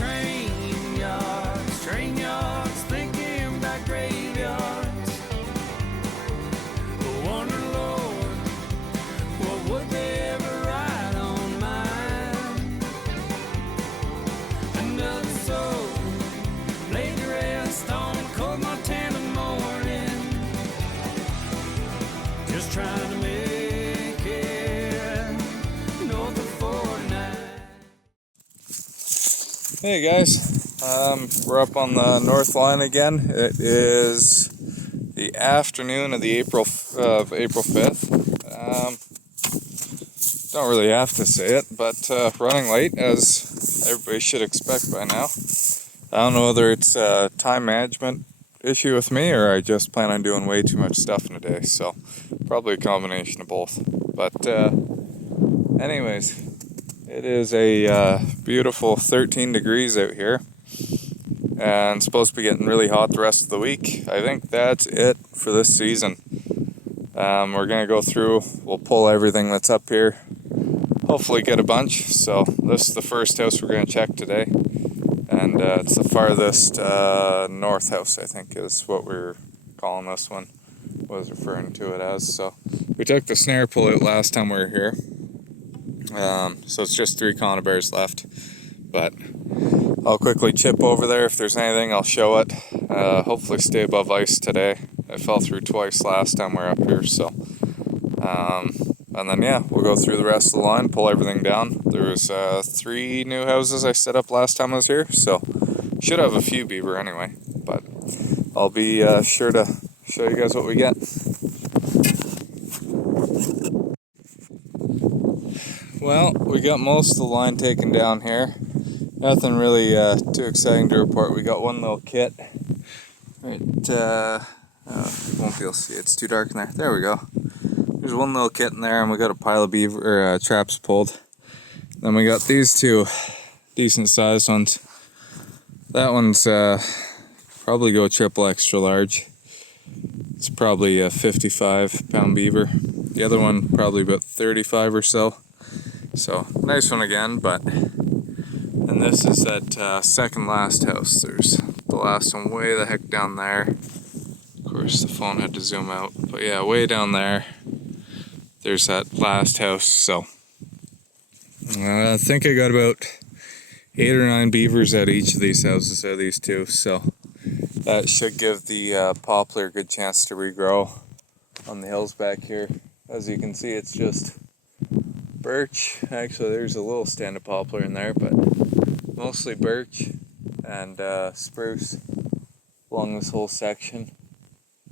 train yards, thinking about graveyards. I wonder, Lord, what would they ever write on mine? Another soul laid to rest on a cold Montana morning, just trying to make it north of 49. Hey guys, we're up on the north line again. It is the afternoon of April 5th. Don't really have to say it, but running late, as everybody should expect by now. I don't know whether it's a time management issue with me, or I just plan on doing way too much stuff in a day, so probably a combination of both. But anyways, it is a beautiful 13 degrees out here, and it's supposed to be getting really hot the rest of the week. I think that's it for this season. We're going to go through, we'll pull everything that's up here, hopefully get a bunch. So this is the first house we're going to check today, and it's the farthest north house, I think is what we're calling this one, was referring to it as. So we took the snare pull out last time we were here. So it's just 3 conibears left, but I'll quickly chip over there. If there's anything, I'll show it. Hopefully stay above ice today. I fell through twice last time we were up here, so and then yeah, we'll go through the rest of the line, pull everything down. There was 3 new houses I set up last time I was here, so should have a few beaver anyway, but I'll be sure to show you guys what we get. Well, we got most of the line taken down here. Nothing really too exciting to report. We got one little kit. Right, won't be able to see it. It's too dark in there. There we go. There's one little kit in there, and we got a pile of beaver traps pulled. Then we got these 2 decent sized ones. That one's probably go triple extra large. It's probably a 55-pound beaver. The other one probably about 35 or so. So, nice one again, but, and this is that second last house. There's the last one way the heck down there. Of course, the phone had to zoom out, but yeah, way down there, there's that last house. So, I think I got about 8 or 9 beavers at each of these houses, out of these 2, so that should give the poplar a good chance to regrow on the hills back here. As you can see, it's just birch. Actually, there's a little stand of poplar in there, but mostly birch and spruce along this whole section,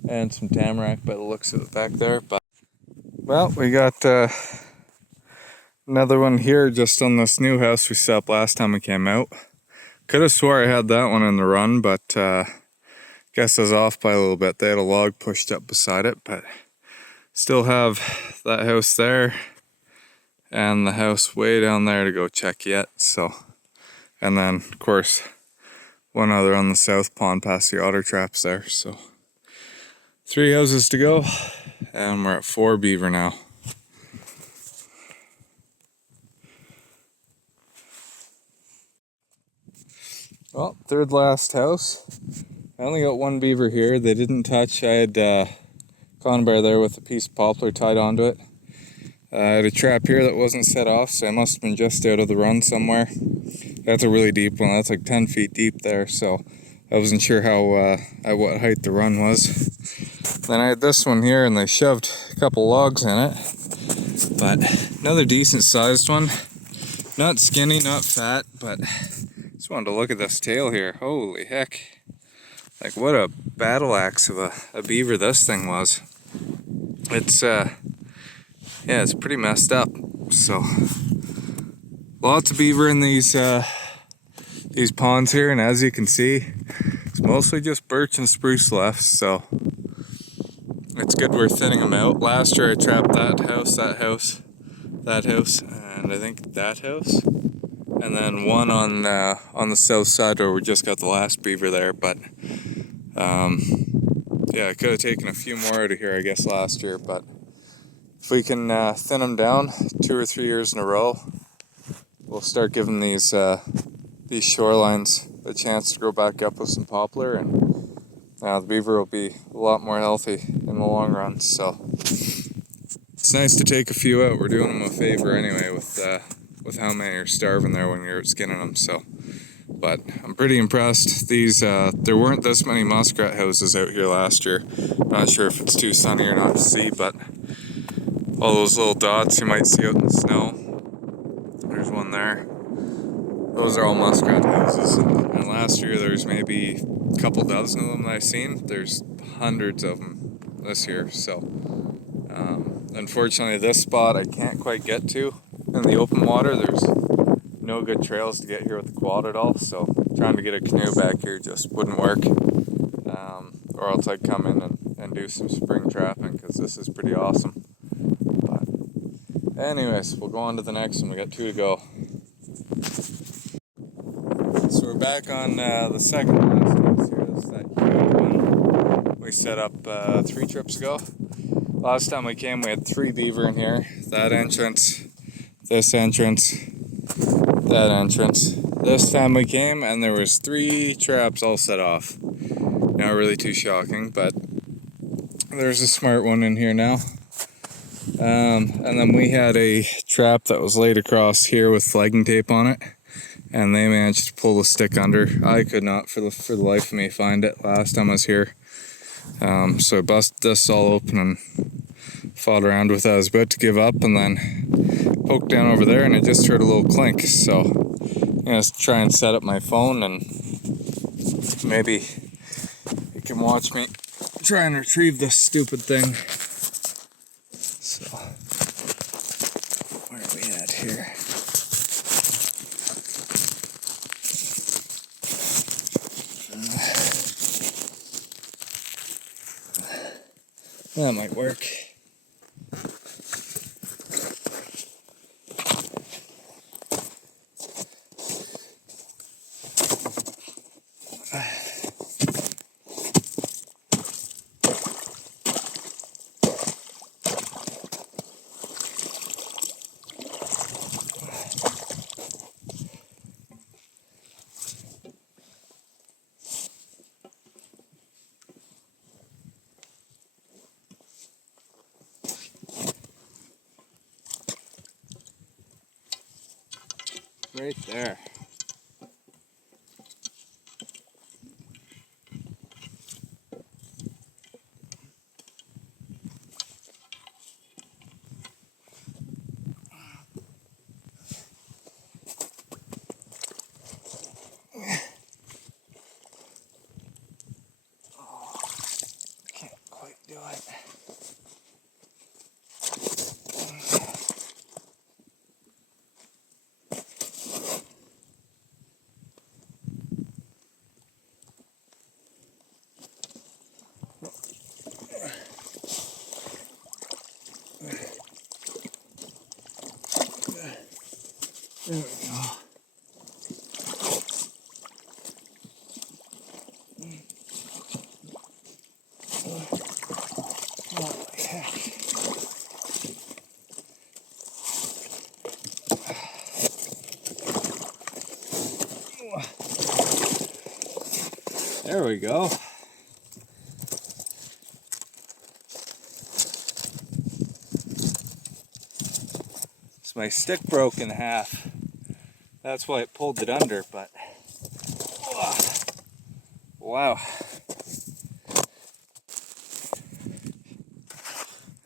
and some tamarack by the looks of it back there. But well, we got another one here just on this new house we set up last time we came out. Could have swore I had that one in the run, but guess I was off by a little bit. They had a log pushed up beside it, but still have that house there and the house way down there to go check yet. So, and then of course one other on the south pond past the otter traps there. So 3 houses to go, and we're at 4 beaver now. Well, third last house. I only got 1 beaver here. They didn't touch. I had conibear there with a piece of poplar tied onto it. I had a trap here that wasn't set off, so I must have been just out of the run somewhere. That's a really deep one. That's like 10 feet deep there, so I wasn't sure how at what height the run was. Then I had this one here, and they shoved a couple logs in it. But another decent sized one. Not skinny, not fat, but just wanted to look at this tail here. Holy heck. Like, what a battle axe of a beaver this thing was. It's yeah, it's pretty messed up. So lots of beaver in these ponds here, and as you can see, it's mostly just birch and spruce left, so it's good we're thinning them out. Last year I trapped that house, and I think that house, and then one on the south side where we just got the last beaver there. But yeah, I could have taken a few more out of here, I guess, last year, but if we can thin them down 2 or 3 years in a row, we'll start giving these these shorelines a chance to grow back up with some poplar, and the beaver will be a lot more healthy in the long run. So it's nice to take a few out. We're doing them a favor anyway with how many are starving there when you're skinning them. So, but I'm pretty impressed. These there weren't this many muskrat houses out here last year. Not sure if it's too sunny or not to see, but all those little dots you might see out in the snow. There's one there. Those are all muskrat houses, and last year there was maybe a couple dozen of them that I've seen. There's hundreds of them this year, so unfortunately this spot I can't quite get to in the open water. There's no good trails to get here with the quad at all, so trying to get a canoe back here just wouldn't work, or else I'd come in and do some spring trapping, because this is pretty awesome. But anyways, we'll go on to the next one. We got 2 to go. So we're back on the second last house here. This is that huge one we set up 3 trips ago. Last time we came, we had 3 beaver in here. That entrance, this entrance, that entrance. This time we came and there was 3 traps all set off. Not really too shocking, but there's a smart one in here now. And then we had a trap that was laid across here with flagging tape on it, and they managed to pull the stick under. I could not for the life of me find it last time I was here. So I busted this all open and fought around with it. I was about to give up and then poked down over there and I just heard a little clink. So I'm gonna try and set up my phone and maybe you can watch me try and retrieve this stupid thing. So where are we at here? That might work. Right there. Can't quite do it. There we go. Holy heck. There we go. My stick broke in half. That's why it pulled it under, but wow.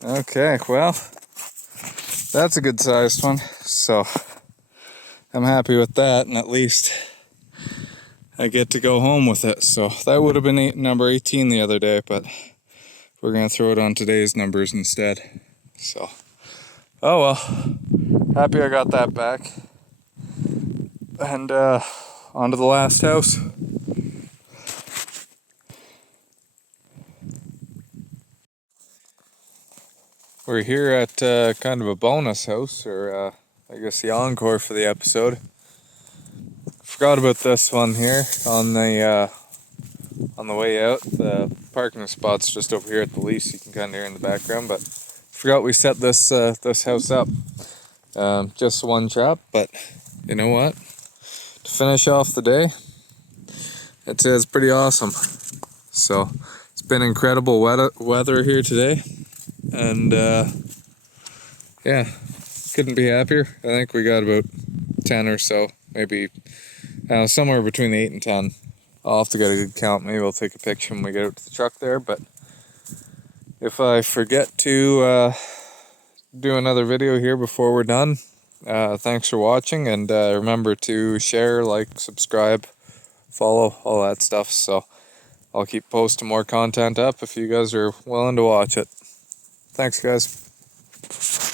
Okay, well, that's a good sized one. So I'm happy with that, and at least I get to go home with it. So that would have been number 18 the other day, but we're gonna throw it on today's numbers instead. So, oh well. Happy I got that back. And on to the last house. We're here at kind of a bonus house, or I guess the encore for the episode. Forgot about this one here on the way out. The parking spot's just over here at the lease. You can kind of hear in the background, but forgot we set this this house up. Just one trap, but you know what? To finish off the day, it's pretty awesome. So it's been incredible weather here today, and yeah, couldn't be happier. I think we got about 10 or so, maybe somewhere between 8 and 10. I'll have to get a good count. Maybe we'll take a picture when we get out to the truck there, but if I forget to do another video here before we're done, thanks for watching, and remember to share, like, subscribe, follow, all that stuff. So I'll keep posting more content up if you guys are willing to watch it. Thanks, guys.